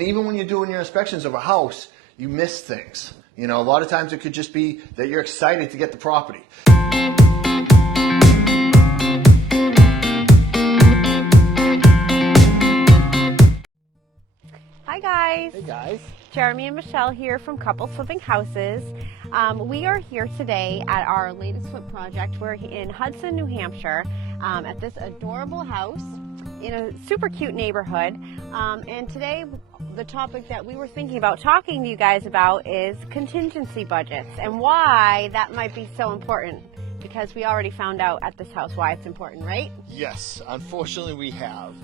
Even when you're doing your inspections of a house, you miss things. You know, a lot of times it could just be that you're excited to get the property. Hi guys. Hey guys. Jeremy and Michelle here from Couples Flipping Houses. We are here today at our latest flip project. We're in Hudson, New Hampshire, at this adorable house in a super cute neighborhood. And today the topic that we were thinking about talking to you guys about is contingency budgets and why that might be so important, because we already found out at this house why it's important, right? Yes, unfortunately we have.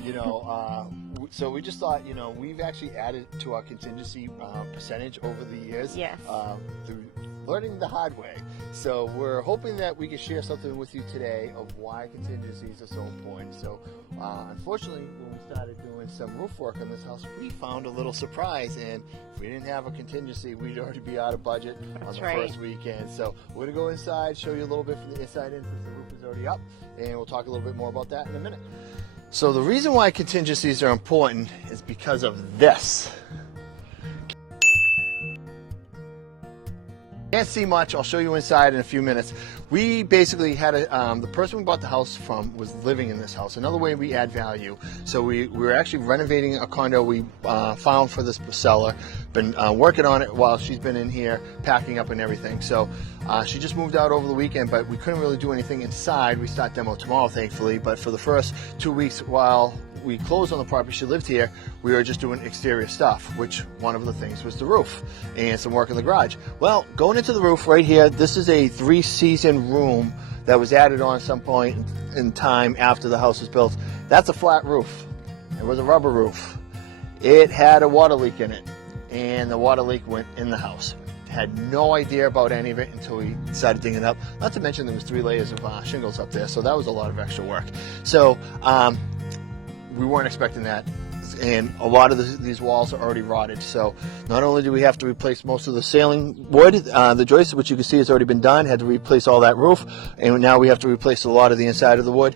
So we just thought, we've actually added to our contingency percentage over the years. Yes. Through learning the hard way. So we're hoping that we can share something with you today of why contingencies are so important. So unfortunately, when we started doing some roof work on this house, we found a little surprise, and if we didn't have a contingency, we'd already be out of budget on the first weekend. So we're going to go inside, show you a little bit from the inside in since the roof is already up, and we'll talk a little bit more about that in a minute. So the reason why contingencies are important is because of this. Can't see much. I'll show you inside in a few minutes. We basically had the person we bought the house from was living in this house. Another way we add value. So we were actually renovating a condo we found for this seller. Been working on it while she's been in here packing up and everything. So she just moved out over the weekend, but we couldn't really do anything inside. We start demo tomorrow, thankfully. But for the first 2 weeks while we closed on the property she lived here, we were just doing exterior stuff, which one of the things was the roof and some work in the garage. Well, going into the roof right here, this is a 3-season room that was added on at some point in time after the house was built. That's a flat roof. It was a rubber roof. It had a water leak in it, and the water leak went in the house. Had no idea about any of it until we decided to dig it up. Not to mention there was 3 layers of shingles up there, so that was a lot of extra work. So we weren't expecting that, and a lot of these walls are already rotted. So not only do we have to replace most of the ceiling wood, the joists, which you can see has already been done, had to replace all that roof, and now we have to replace a lot of the inside of the wood.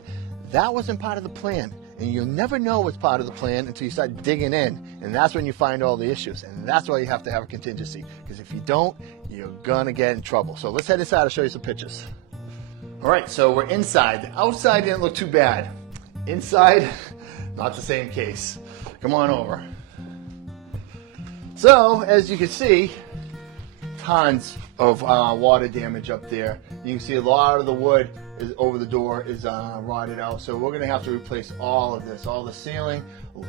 That wasn't part of the plan, and you'll never know what's part of the plan until you start digging in, and that's when you find all the issues, and that's why you have to have a contingency, because if you don't, you're gonna get in trouble. So let's head inside. I'll show you some pictures. All right, so we're inside. The outside didn't look too bad. Inside, not the same case. Come on over. So, as you can see, tons of water damage up there. You can see a lot of the wood over the door is rotted out. So we're going to have to replace all of this. All the ceiling,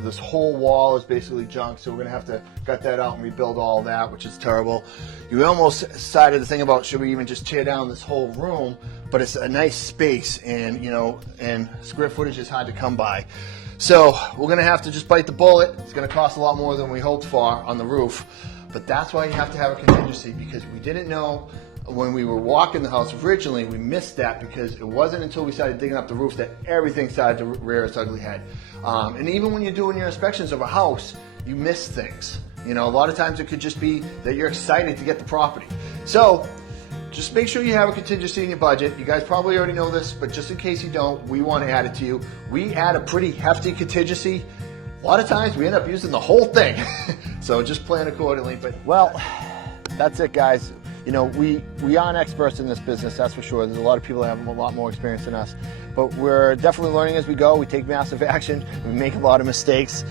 this whole wall is basically junk. So we're going to have to gut that out and rebuild all that, which is terrible. You almost started to think about, should we even just tear down this whole room? But it's a nice space, and and square footage is hard to come by. So we're going to have to just bite the bullet. It's going to cost a lot more than we hoped for on the roof. But that's why you have to have a contingency, because we didn't know when we were walking the house originally. We missed that because it wasn't until we started digging up the roof that everything started to rear its ugly head. And even when you're doing your inspections of a house, you miss things. A lot of times it could just be that you're excited to get the property. So just make sure you have a contingency in your budget. You guys probably already know this, but just in case you don't, we want to add it to you. We add a pretty hefty contingency. A lot of times we end up using the whole thing. So just plan accordingly. But well, that's it, guys. We aren't experts in this business, that's for sure. There's a lot of people that have a lot more experience than us. But we're definitely learning as we go. We take massive action. We make a lot of mistakes.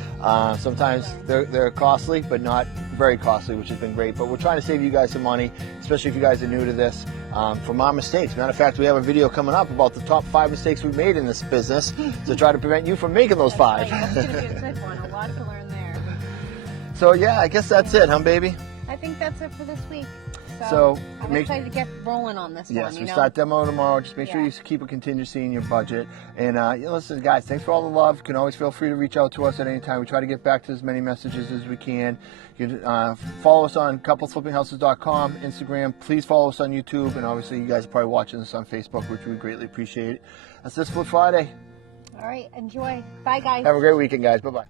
Sometimes they're costly, but not very costly, which has been great. But we're trying to save you guys some money, especially if you guys are new to this, from our mistakes. Matter of fact, we have a video coming up about the top 5 mistakes we've made in this business to try to prevent you from making those 5. Right. That's going to be a good one. A lot to learn there. So yeah, I guess that's it, huh, baby? I think that's it for this week. So I'm excited to get rolling on this one. Yes, we start demo tomorrow. Just make sure you keep a contingency in your budget. And listen, guys, thanks for all the love. You can always feel free to reach out to us at any time. We try to get back to as many messages as we can. You can follow us on couplesflippinghouses.com, Instagram. Please follow us on YouTube. And obviously, you guys are probably watching us on Facebook, which we greatly appreciate. That's this Flip Friday. All right, enjoy. Bye, guys. Have a great weekend, guys. Bye-bye.